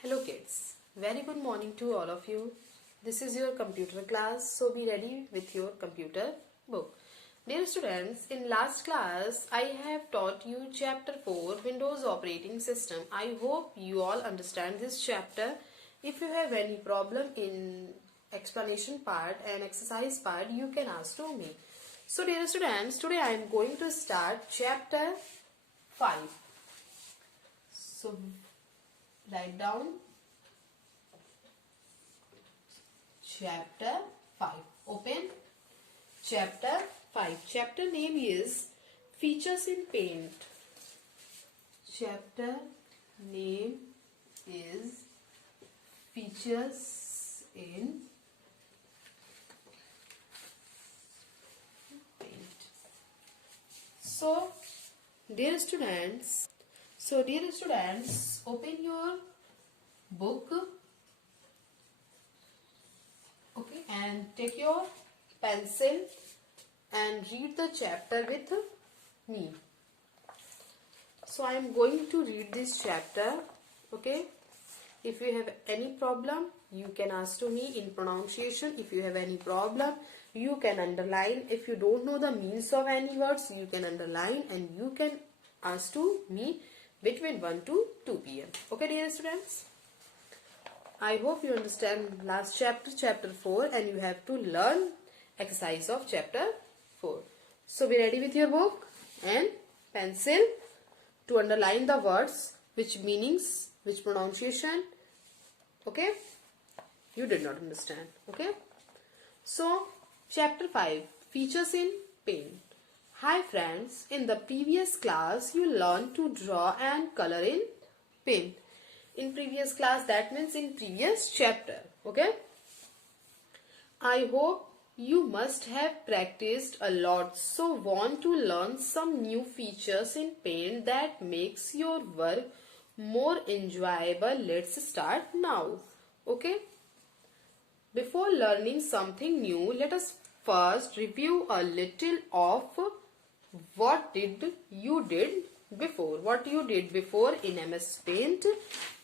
Hello kids, very good morning to all of you. This is your computer class, so be ready with your computer book. Dear students, in last class I have taught you chapter 4 Windows operating system. I hope you all understand this chapter. If you have any problem in explanation part and exercise part, you can ask to me. So dear students, today I am going to start chapter 5. So write down chapter 5. Open chapter 5. Chapter name is Features in Paint. Chapter name is Features in Paint. So dear students, open your book, okay, and take your pencil and read the chapter with me. So I am going to read this chapter, okay. If you have any problem, you can ask to me in pronunciation. If you have any problem, you can underline. If you don't know the means of any words, you can underline and you can ask to me between 1 to 2 p.m. Okay, dear students? I hope you understand last chapter, chapter 4, and you have to learn exercise of chapter 4. So be ready with your book and pencil to underline the words, which meanings, which pronunciation, okay, you did not understand, okay. So chapter 5, Features in Paint. Hi friends, in the previous class you learned to draw and color in paint. In previous class, that means in previous chapter, okay. I hope you must have practiced a lot, so want to learn some new features in paint that makes your work more enjoyable. Let's start now, okay. Before learning something new, let us first review a little of what you did before in MS Paint.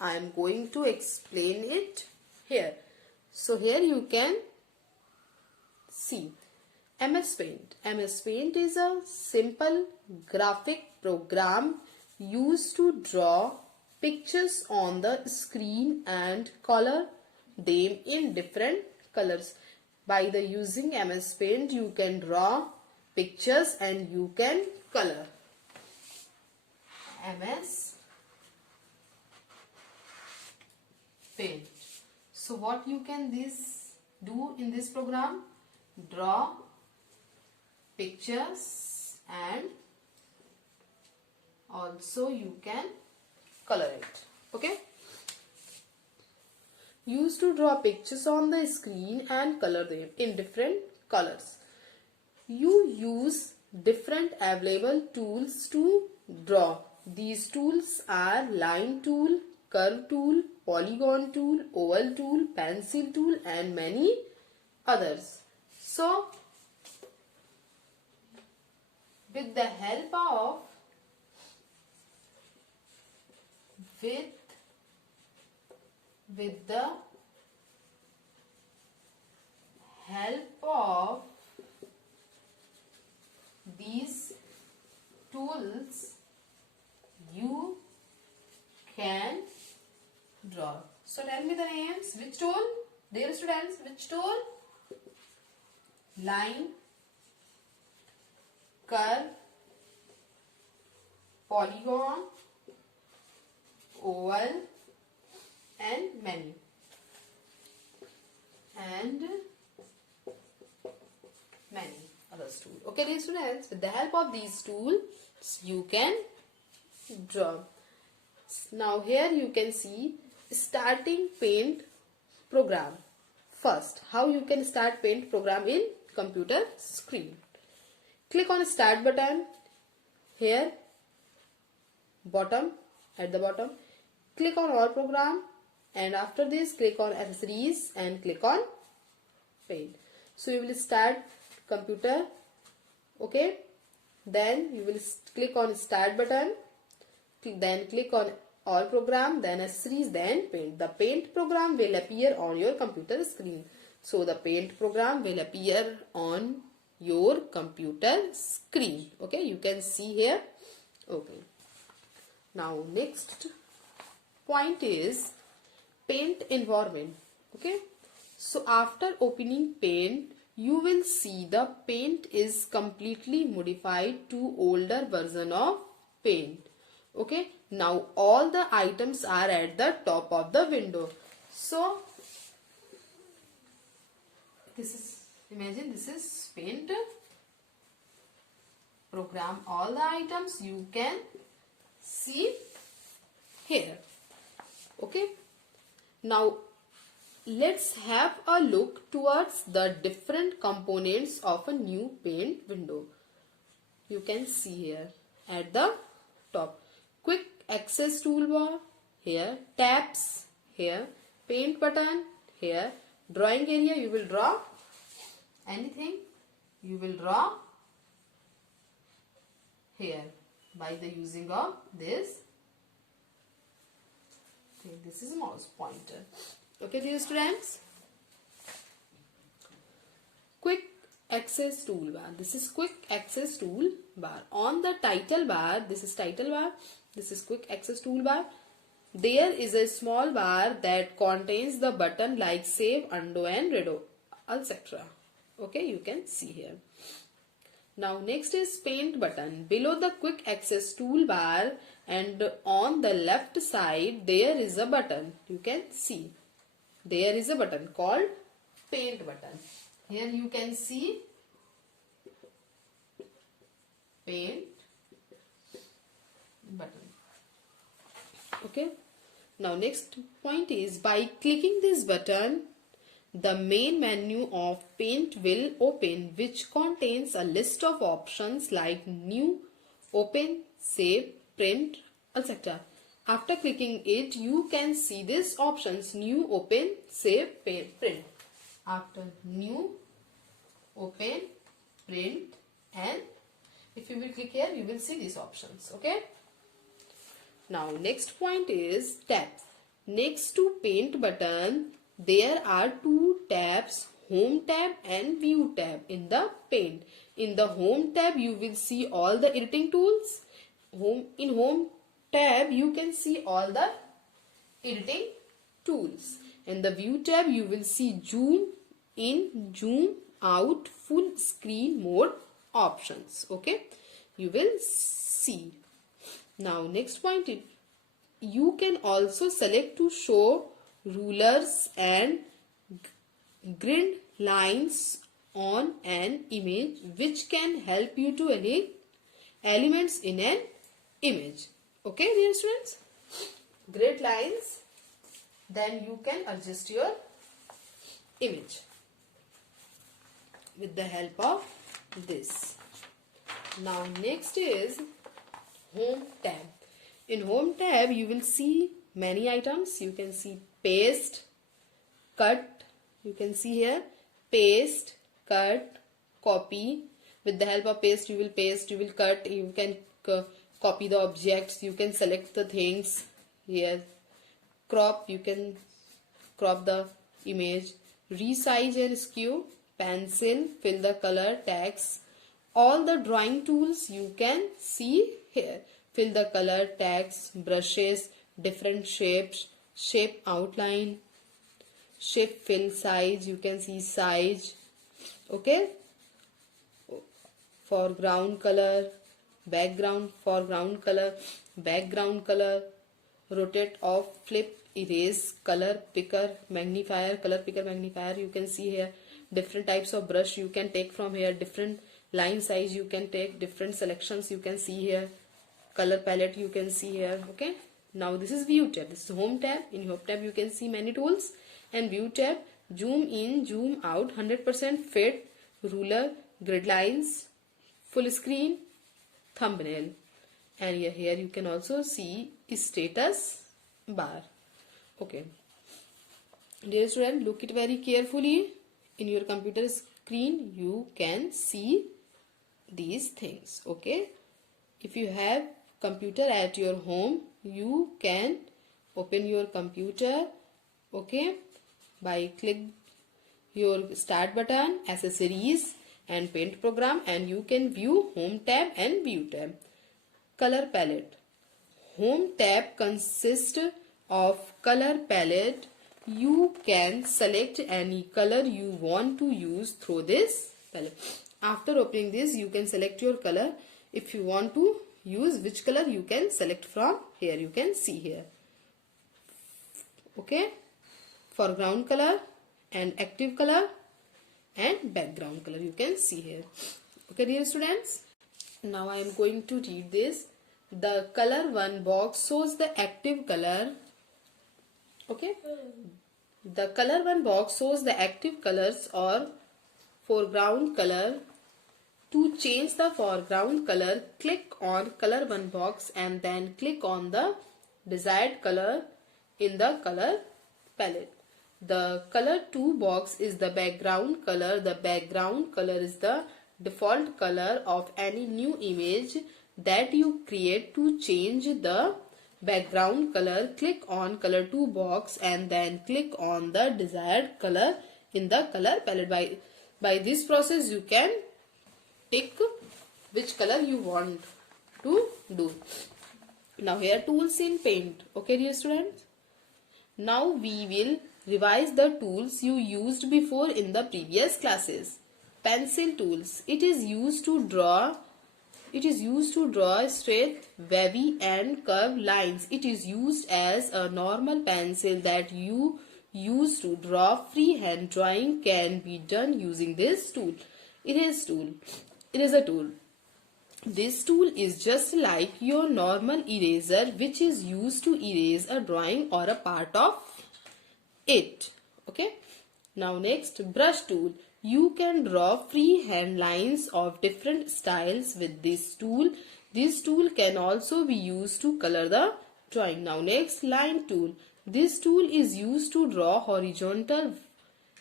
I am going to explain it here. So here you can see MS Paint. MS Paint is a simple graphic program used to draw pictures on the screen and color them in different colors. By the using MS Paint, you can draw pictures and you can color. MS Paint. So what you can do in this program? Draw pictures and also you can color it, okay. Used to draw pictures on the screen and color them in different colors. You use different available tools to draw. These tools are line tool, curve tool, polygon tool, oval tool, pencil tool and many others. So, with the help of these tools, you can draw. So tell me the names. Which tool? Dear students, which tool? Line, curve, polygon, oval and many. And many others tools. Okay, dear students, with the help of these tools, you can draw. Now here you can see starting paint program. First, how you can start paint program in computer screen. Click on start button here, at the bottom. Click on all program and after this click on accessories and click on paint. So you will start computer, okay. Then you will click on start button, then click on all program, then accessories, then paint. The paint program will appear on your computer screen. So the paint program will appear on your computer screen. Okay, you can see here. Okay, now next point is paint environment. Okay, so after opening paint, you will see the paint is completely modified to older version of paint. Okay, now all the items are at the top of the window. So this is, imagine this is paint program. All the items you can see here. Okay, now let's have a look towards the different components of a new paint window. You can see here at the top, quick access toolbar here, tabs here, paint button here, drawing area. You will draw anything, you will draw here by the using of this. Okay, this is a mouse pointer. Okay, dear students, quick access toolbar. This is quick access toolbar. On the title bar, this is title bar, this is quick access toolbar. There is a small bar that contains the button like save, undo and redo, etc. Okay, you can see here. Now next is paint button. Below the quick access toolbar and on the left side there is a button. You can see there is a button called paint button. Here you can see paint button. Okay, now next point is by clicking this button, the main menu of paint will open, which contains a list of options like new, open, save, print, etc. After clicking it, you can see these options: new, open, save, print. After new, open, print, and if you will click here, you will see these options. Okay. Now next point is tabs. Next to paint button, there are two tabs, home tab and view tab in the paint. In the home tab, you will see all the editing tools. In home tab, you can see all the editing tools. In the view tab, you will see zoom in, zoom out, full screen mode options. Okay, you will see. Now next point is you can also select to show rulers and grid lines on an image, which can help you to edit elements in an image. Okay, dear students, grid lines, then you can adjust your image with the help of this. Now next is home tab. In home tab, you will see many items. You can see paste, cut, you can see here paste, cut, copy. With the help of paste, you will paste, you will cut, you can copy the objects, you can select the things here. Crop, you can crop the image. Resize and skew, pencil, fill the color, text. All the drawing tools you can see here. Fill the color, text, brushes, different shapes, shape outline, shape fill size, you can see size. Okay, foreground color, background, foreground color, background color, rotate, off, flip, erase, color picker, magnifier, color picker, magnifier. You can see here different types of brush you can take from here, different line size you can take, different selections you can see here, color palette you can see here. Okay, now this is view tab. This is home tab. In home tab you can see many tools, and view tab, zoom in, zoom out, 100% fit, ruler, grid lines, full screen, thumbnail, and here you can also see status bar. Okay, dear student, look it very carefully. In your computer screen you can see these things. Okay, if you have computer at your home, you can open your computer, okay, by click your start button, accessories and paint program, and you can view home tab and view tab. Color palette. Home tab consists of color palette. You can select any color you want to use through this palette. After opening this, you can select your color. If you want to use which color, you can select from here. You can see here. Okay. Foreground color and active color and background color. You can see here. Okay, dear students. Now I am going to read this. The color one box shows the active color. Okay. The color one box shows the active colors or foreground color. To change the foreground color, click on color one box and then click on the desired color in the color palette. The color 2 box is the background color. The background color is the default color of any new image that you create. To change the background color, click on color 2 box and then click on the desired color in the color palette. By this process, you can pick which color you want to do. Now here tools in paint. Okay, dear students. Now we will revise the tools you used before in the previous classes. Pencil tools. It is used to draw straight, wavy and curved lines. It is used as a normal pencil that you use to draw. Freehand drawing can be done using this tool. Erase tool. It is a tool. This tool is just like your normal eraser, which is used to erase a drawing or a part of it. Okay. Now next, brush tool. You can draw freehand lines of different styles with this tool. This tool can also be used to color the drawing. Now next, line tool. This tool is used to draw horizontal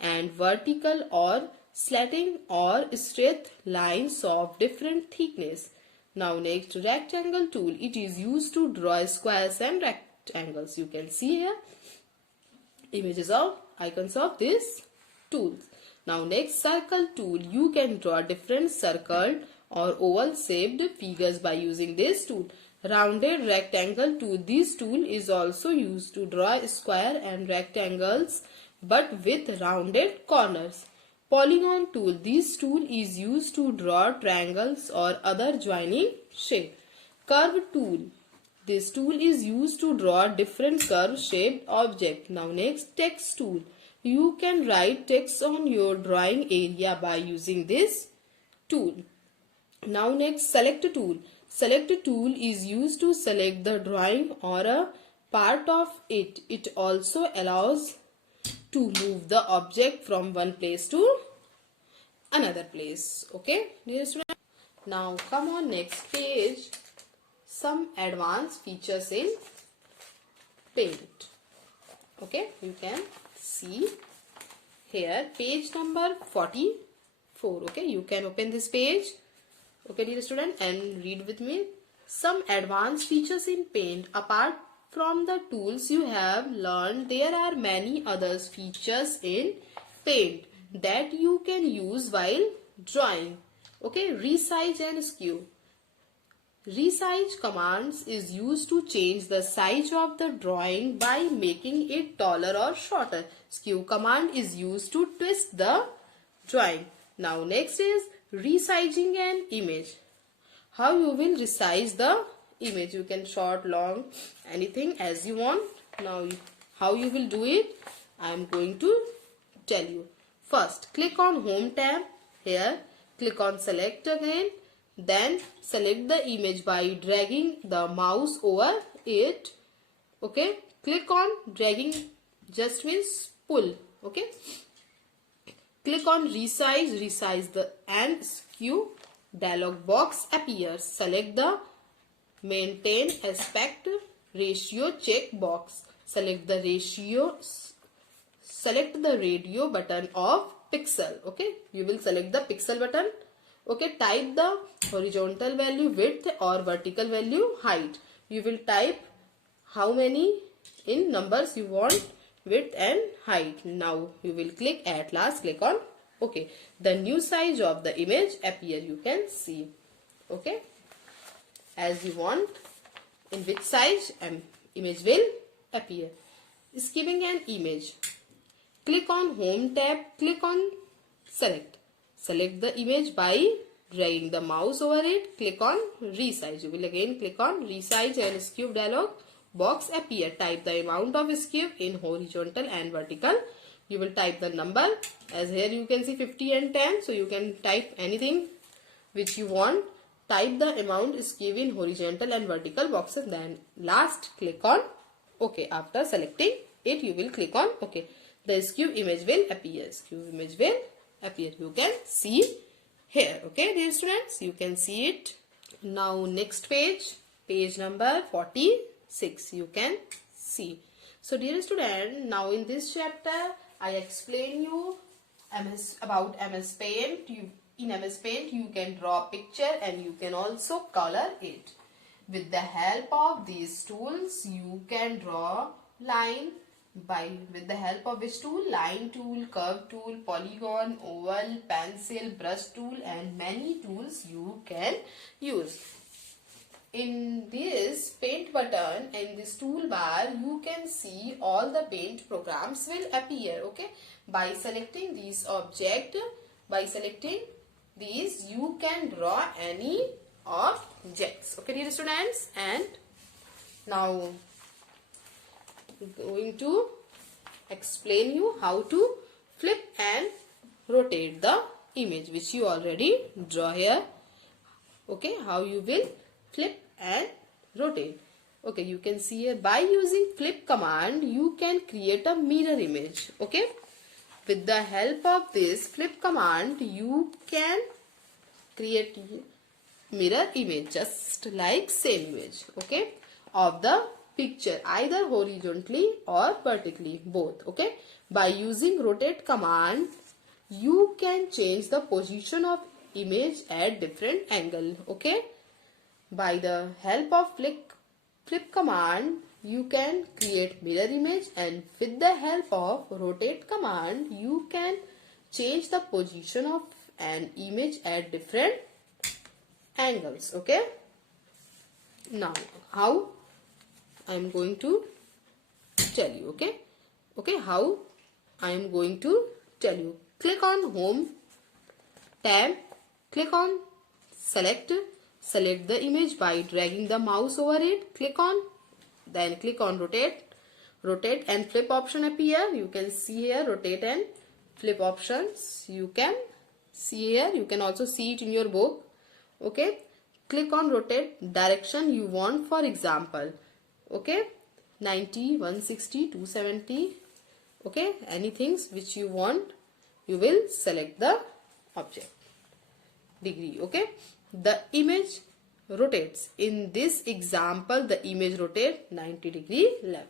and vertical or slanting or straight lines of different thickness. Now next, rectangle tool. It is used to draw squares and rectangles. You can see here images of icons of these tools. Now next, circle tool. You can draw different circle or oval shaped figures by using this tool. Rounded rectangle tool. This tool is also used to draw square and rectangles but with rounded corners. Polygon tool. This tool is used to draw triangles or other joining shape. Curve tool. This tool is used to draw different curve shaped object. Now next, text tool. You can write text on your drawing area by using this tool. Now next, select tool. Select tool is used to select the drawing or a part of it. It also allows to move the object from one place to another place. Okay, dear students. Now come on next page. Some advanced features in paint. Okay, you can see here page number 44. Okay, you can open this page. Okay, dear student, and read with me. Some advanced features in paint. Apart from the tools you have learned, there are many other features in paint that you can use while drawing. Okay, resize and skew. Resize commands is used to change the size of the drawing by making it taller or shorter. Skew command is used to twist the drawing. Now next is resizing an image. How you will resize the image? You can short, long, anything as you want. Now how you will do it, I am going to tell you. First, click on home tab here. Click on select again. Then select the image by dragging the mouse over it. Okay. Click on dragging, just means pull. Okay. Click on resize. Resize the and skew dialog box appears. Select the maintain aspect ratio check box. Select the ratio. Select the radio button of pixel. Okay. You will select the pixel button Okay, type the horizontal value width or vertical value height. You will type how many in numbers you want width and height. Now you will click at last, click on OK. The new size of the image appear, you can see. Okay, as you want, in which size image will appear. Skipping an image. Click on home tab, click on select. Select the image by dragging the mouse over it. Click on resize. You will again click on resize and skew dialog box appear. Type the amount of skew in horizontal and vertical. You will type the number, as here you can see 50 and 10. So you can type anything which you want. Type the amount skew in horizontal and vertical boxes. Then last click on OK. After selecting it, you will click on OK. The skew image will appear. Skew image will appear. You can see here. Okay, dear students, you can see it. Now next page, page number 46. You can see. So dear student, now in this chapter, I explain you about MS Paint. In MS Paint, you can draw a picture and you can also color it. With the help of these tools, you can draw line with the help of which tool? Line tool, curve tool, polygon, oval, pencil, brush tool and many tools you can use. In this paint button and this toolbar, you can see all the paint programs will appear. Okay, by selecting these object, you can draw any objects. Okay, dear students, and now going to explain you how to flip and rotate the image which you already draw here. Okay, how you will flip and rotate. Okay, you can see here, by using flip command you can create a mirror image. Okay, with the help of this flip command you can create mirror image just like same image. Okay, of the picture either horizontally or vertically, both. Okay, by using rotate command you can change the position of image at different angle. Okay, by the help of flip command you can create mirror image, and with the help of rotate command you can change the position of an image at different angles. Okay, now how I am going to tell you. Okay, how I am going to tell you. Click on home tab, click on select the image by dragging the mouse over it. Click on rotate and flip option appear. You can see here rotate and flip options. You can see here. You can also see it in your book. Okay, click on rotate direction you want, for example. Okay, 90, 160, 270. Okay, anything which you want, you will select the object degree. Okay, the image rotates. In this example, the image rotates 90 degree left.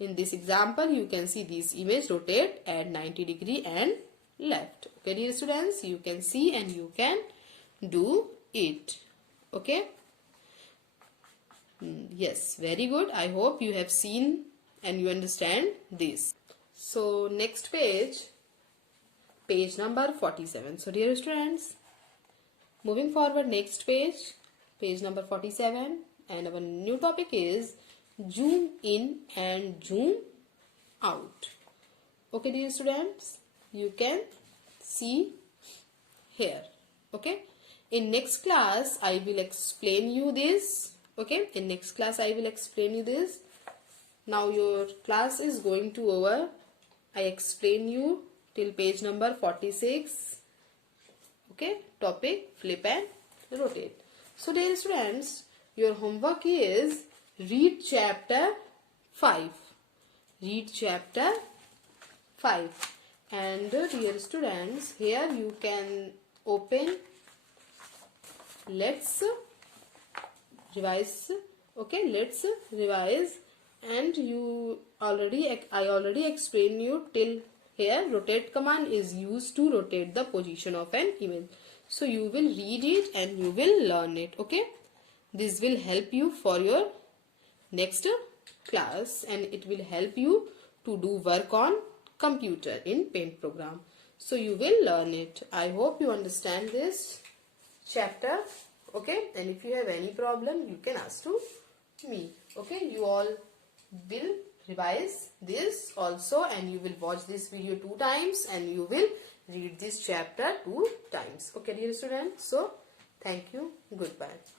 In this example, you can see this image rotate at 90 degree and left. Okay, dear students, you can see and you can do it. Okay. Yes, very good. I hope you have seen and you understand this. So next page, page number 47. So dear students, moving forward, next page, page number 47, and our new topic is zoom in and zoom out. Okay, dear students, you can see here. Okay, in next class I will explain you this. Okay, in next class I will explain you this. Now your class is going to over. I explain you till page number 46. Okay, topic flip and rotate. So dear students, your homework is read chapter 5. Read chapter 5. And dear students, here you can open. Let's revise. Okay, let's revise. And I already explained you till here. Rotate command is used to rotate the position of an image. So you will read it and you will learn it. Okay, this will help you for your next class, and it will help you to do work on computer in Paint program. So you will learn it. I hope you understand this chapter. Okay, and if you have any problem, you can ask to me. Okay, you all will revise this also, and you will watch this video 2 times, and you will read this chapter 2 times. Okay, dear students. So thank you. Goodbye.